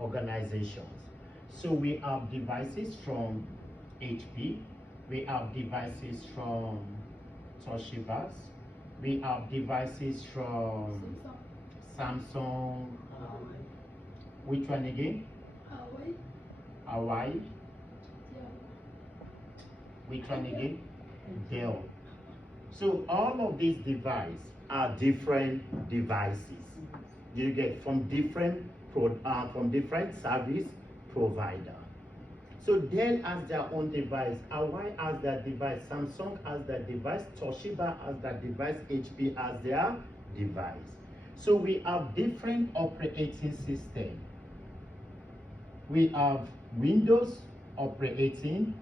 organizations. So we have devices from HP, we have devices from Toshiba, we have devices from Samsung, which one again? Hawaii. Which one again? Dell. So all of these devices are different devices. You get from different service provider. So Dell has their own device, Hawaii has their device, Samsung has their device, Toshiba has their device, HP has their device. So we have different operating systems. We have Windows operating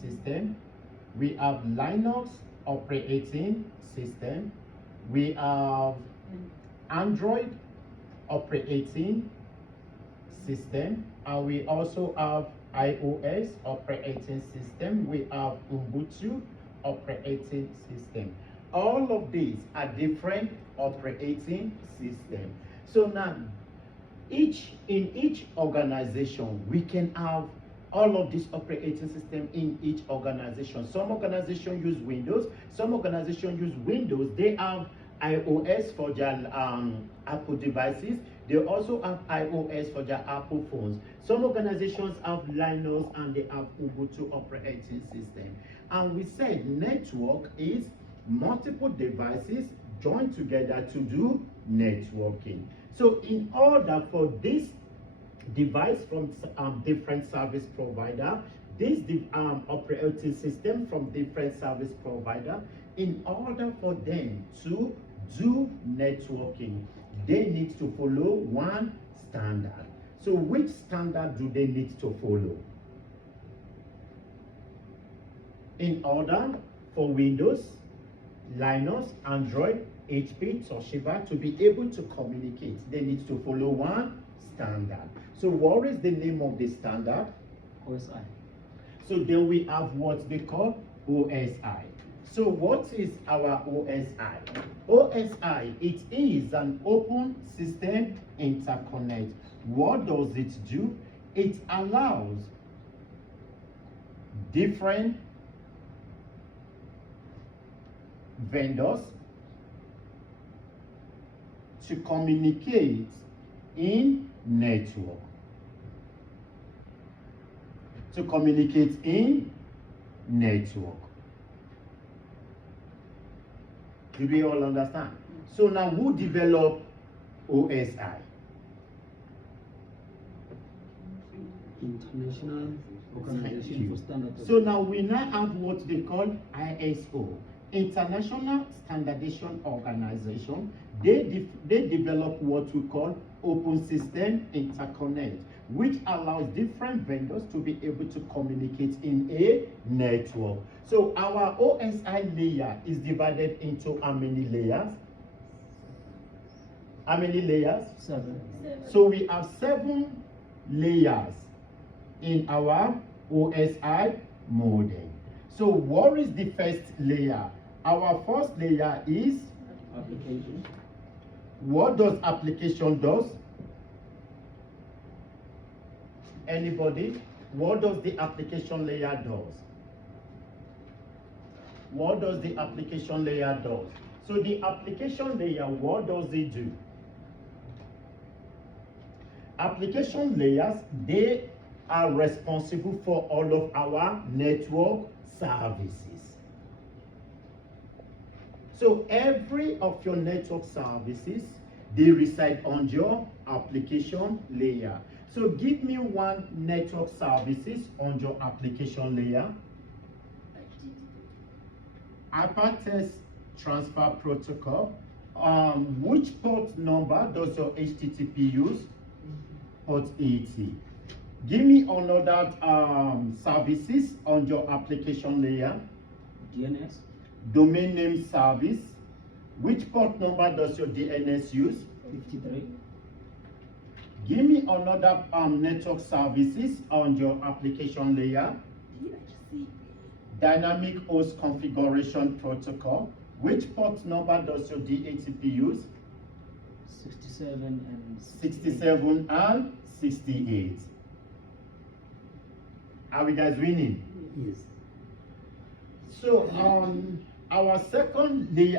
system, we have Linux operating system, we have Android operating system, and we also have iOS operating system, we have Ubuntu operating system. All of these are different operating systems. So now in each organization we can have all of these operating system in each organization. Some organizations use Windows, some organizations use Windows, they have iOS for their Apple devices, they also have iOS for their Apple phones. Some organizations have Linux and they have Ubuntu operating system. And we said network is multiple devices joined together to do networking. So in order for this device from different service provider, this operating system from different service provider, in order for them to do networking, they need to follow one standard. So which standard do they need to follow? In order for Windows, Linux, Android, HP, Toshiba to be able to communicate, they need to follow one standard. So what is the name of the standard? OSI. So then we have what they call OSI. So what is our OSI? OSI, it is an open system interconnect. What does it do? It allows different vendors to communicate in network. To communicate in network. Do we all understand? So now who developed OSI? International Organization for Standardization. So now we now have what they call ISO, International Standardization Organization. They develop what we call open system interconnect, which allows different vendors to be able to communicate in a network. So our OSI layer is divided into how many layers? How many layers? 7. So we have 7 layers in our OSI model. So what is the first layer? Our first layer is Application. What does application does? Anybody? What does the application layer does? What does the application layer does? So the application layer, what does it do? Application layers, they are responsible for all of our network services. So every of your network services, they reside on your application layer. So give me one network services on your application layer. Hypertext Transfer Protocol. Which port number does your HTTP use? Port 80. Give me another services on your application layer. DNS. Domain name service. Which port number does your DNS use? 53. Give me another network services on your application layer. Dynamic host configuration protocol. Which port number does your DHCP use? 67 and 67 and 68. Are we guys winning? Yes. So our second layer,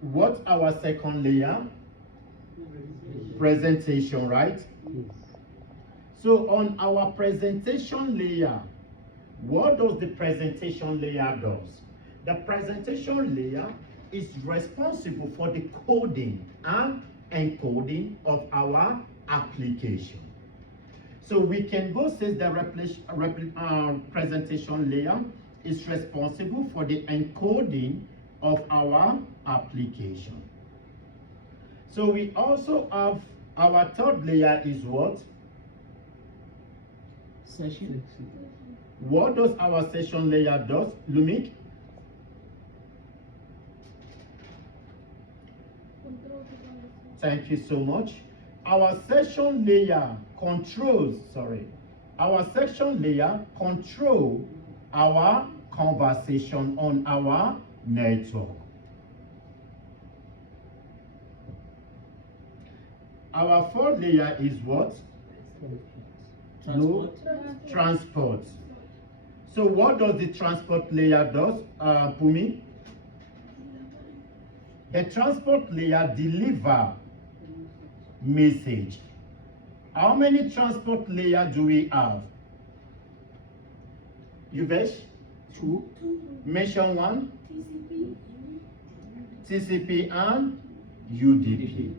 what our second layer? Presentation, right? Yes. So on our presentation layer, what does the presentation layer does? The presentation layer is responsible for the coding and encoding of our application. So we can go say the presentation layer is responsible for the encoding of our application. So we also have our third layer is what? Session. What does our session layer does, Lumik? Thank you so much. Our session layer controls, our section layer control our conversation on our network. Our fourth layer is what? Transport. No, transport. So what does the transport layer does, Pumi? The transport layer deliver message. How many transport layer do we have? Yuvesh? 2. Mention one. TCP and UDP.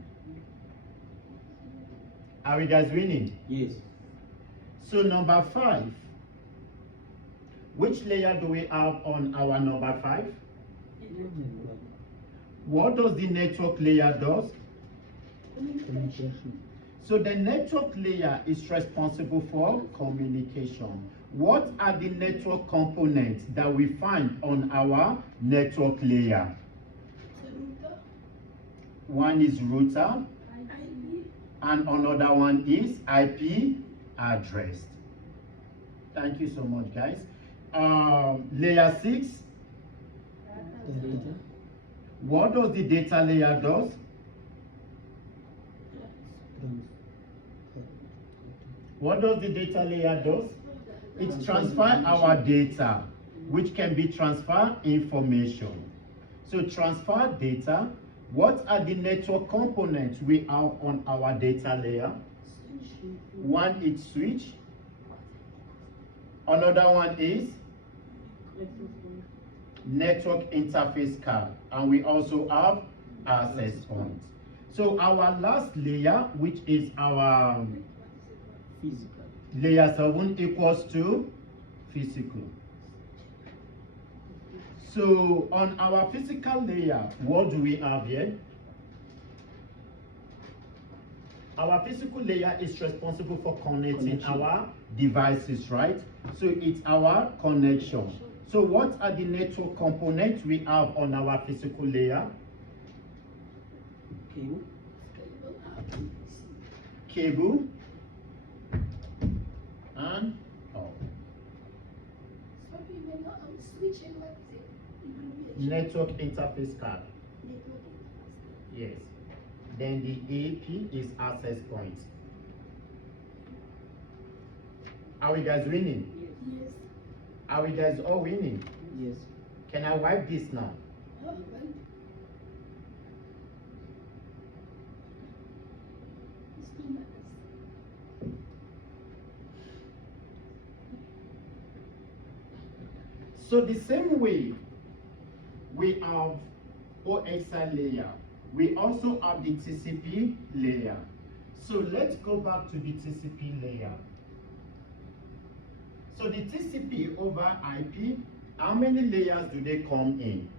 Are we guys winning? Yes. So number 5. Which layer do we have on our number 5? What does the network layer does? Communication. So the network layer is responsible for communication. What are the network components that we find on our network layer? One is router, and another one is IP address. Thank you so much, guys. Layer 6. Data. What does the data layer does? What does the data layer does? It transfers our data, which can be transfer information. So transfer data. What are the network components we have on our data layer? One is switch. Another one is network interface card, and we also have access point. So our last layer, which is our Physical. layer 7, equals to physical. So on our physical layer, what do we have here? Our physical layer is responsible for connecting our devices, right? So it's our connection. So what are the network components we have on our physical layer? Cable. Cable and network interface card. Yes. Then the AP is access point. Are we guys winning? Yes. Are we guys all winning? Yes. Can I wipe this now? So the same way we have OSI layer, we also have the TCP layer. So let's go back to the TCP layer. So the TCP over IP, how many layers do they come in?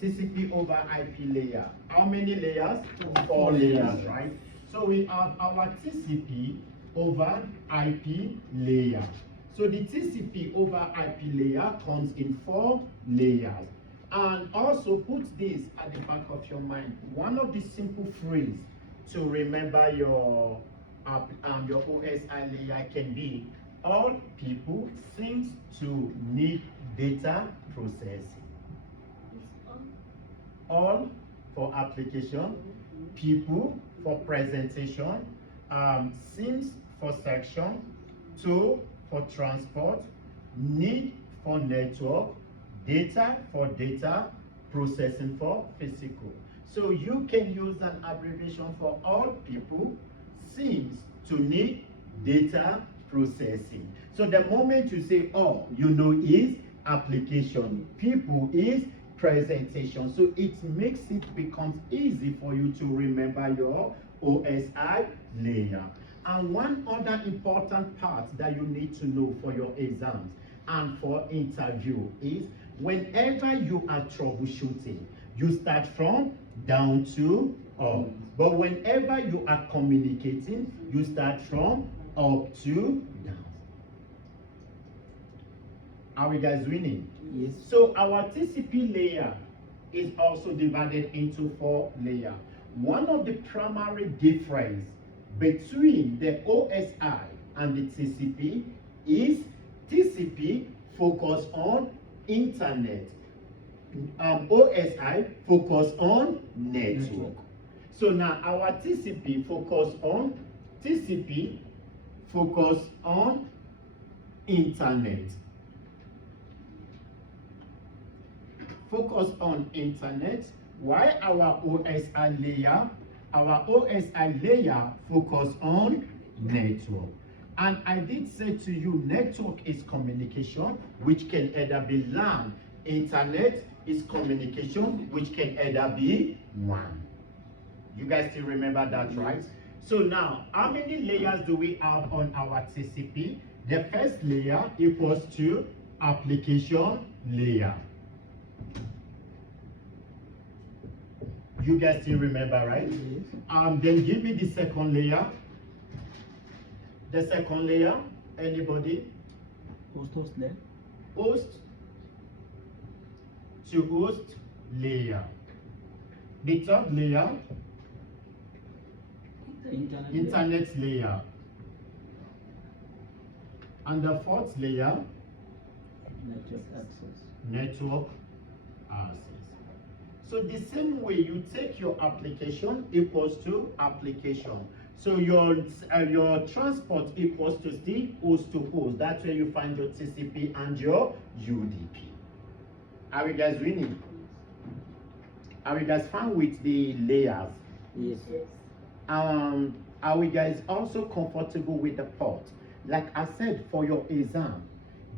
TCP over IP layer. How many layers? 4 layers, right? So we have our TCP over IP layer. So the TCP over IP layer comes in 4 layers. And also put this at the back of your mind. One of the simple phrases to remember your OSI layer can be, all people seem to need data processing. all for application, people for presentation, SIMs for section, tool for transport, need for network, data for data, processing for physical. So you can use an abbreviation for all people, SIMs to need, data, processing. So the moment you say all, you know is application, people is presentation. So it makes it becomes easy for you to remember your OSI layer. And one other important part that you need to know for your exams and for interview is whenever you are troubleshooting, you start from down to up. But whenever you are communicating, you start from up to down. Are we guys winning? Yes. So our TCP layer is also divided into 4 layers. One of the primary difference between the OSI and the TCP is TCP focus on internet. OSI focus on network. So now our TCP focus on internet. Focus on internet, while our OSI layer focus on network. And I did say to you, network is communication, which can either be LAN. Internet is communication, which can either be WAN. You guys still remember that, right? So now, how many layers do we have on our TCP? The first layer equals to application layer. You guys still remember, right? Yes. Then give me the second layer. The second layer, anybody? Host layer. Host to host layer. The third layer, internet layer. And the fourth layer, Network access. network access. So the same way you take your application equals to application. So your transport equals to the host to host. That's where you find your TCP and your UDP. Are we guys winning? Are we guys fine with the layers? Yes. Are we guys also comfortable with the port? Like I said, for your exam,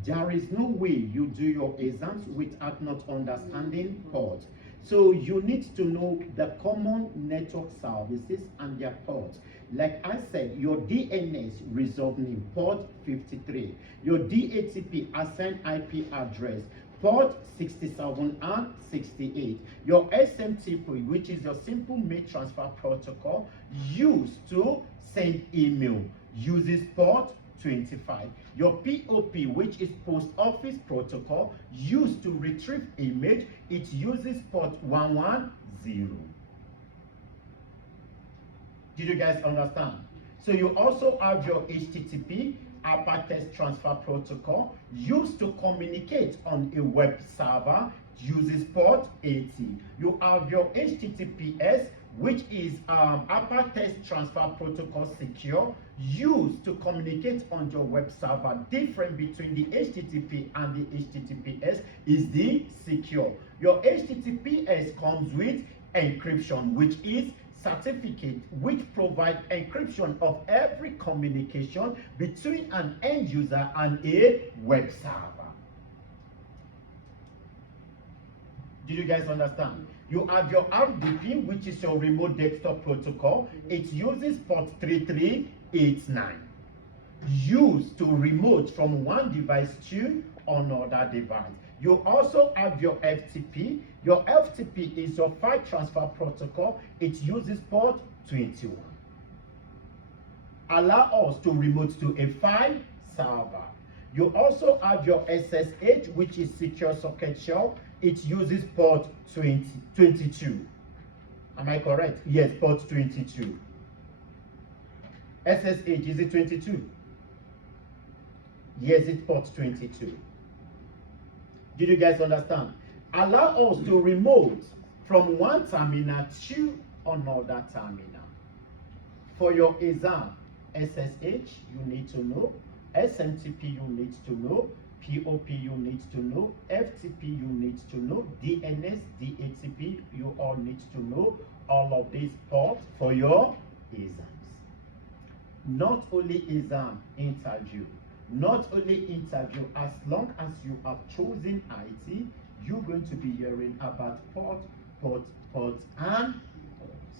there is no way you do your exams without not understanding port. So you need to know the common network services and their ports. Like I said, your DNS resolve name, port 53. Your DHCP assigned IP address, port 67 and 68. Your SMTP, which is your simple mail transfer protocol, used to send email, uses port 25. Your POP, which is post office protocol, used to retrieve image, it uses port 110. Did you guys understand? So you also have your HTTP, hypertext transfer protocol, used to communicate on a web server, uses port 80. You have your HTTPS, which is hypertext transfer protocol secure, used to communicate on your web server. Different between the HTTP and the HTTPS is the secure. Your HTTPS comes with encryption, which is certificate which provide encryption of every communication between an end user and a web server. Did you guys understand? You have your RDP, which is your remote desktop protocol. It uses port 3389. Used to remote from one device to another device. You also have your FTP. Your FTP is your file transfer protocol. It uses port 21. Allow us to remote to a file server. You also have your SSH, which is secure socket shell. It uses port 22. Am I correct? Yes, port 22. SSH, is it 22? Yes, it's port 22. Did you guys understand? Allow us to remote from one terminal to another terminal. For your exam, SSH you need to know, SMTP you need to know, POP you need to know, FTP you need to know, DNS, DHCP you all need to know all of these ports for your exams. Not only exam, interview. Not only interview, as long as you have chosen IT, you're going to be hearing about port, and ports.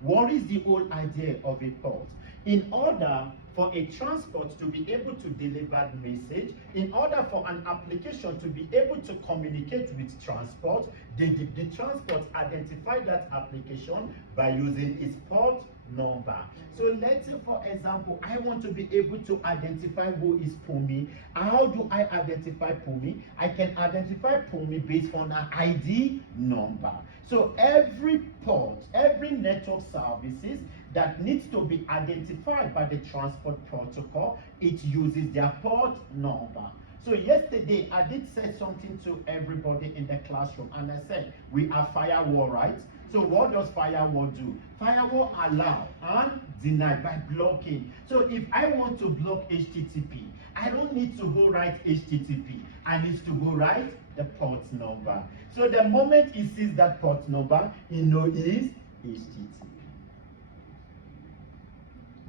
What is the whole idea of a port? In order for a transport to be able to deliver message, in order for an application to be able to communicate with transport, the transport identify that application by using its port number. So let's say, for example, I want to be able to identify who is Pumi. How do I identify Pumi? I can identify Pumi based on an ID number. So every port, every network services that needs to be identified by the transport protocol, it uses their port number. So yesterday I did say something to everybody in the classroom, and I said we are firewall, right? So what does firewall do? Firewall allow and deny by blocking. So if I want to block HTTP, I don't need to go write HTTP. I need to go write the port number. So the moment it sees that port number, it knows it's HTTP.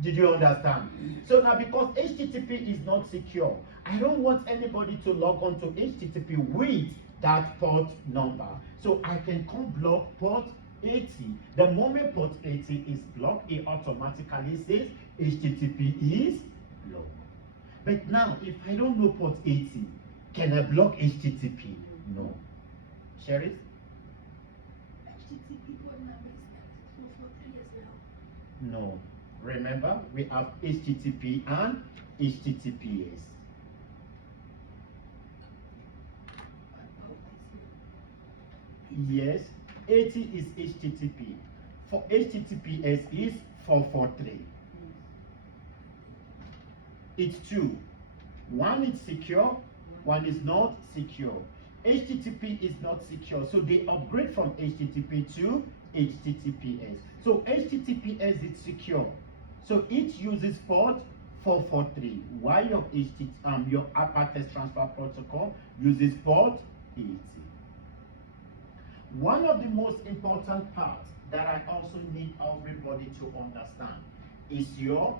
Did you understand? So now, because HTTP is not secure, I don't want anybody to log on to HTTP with that port number. So I can come block port 80. The moment port 80 is blocked, it automatically says HTTP is blocked. But now, if I don't know port 80, can I block HTTP? No. Sherry? HTTP port number is 443 as well. No. Remember, we have HTTP and HTTPS. Yes, 80 is HTTP. For HTTPS is 443. It's two. One is secure, one is not secure. HTTP is not secure, so they upgrade from HTTP to HTTPS. So HTTPS is secure. So it uses port 443, while your hypertext transfer protocol uses port 80. One of the most important parts that I also need everybody to understand is your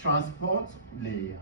transport layer.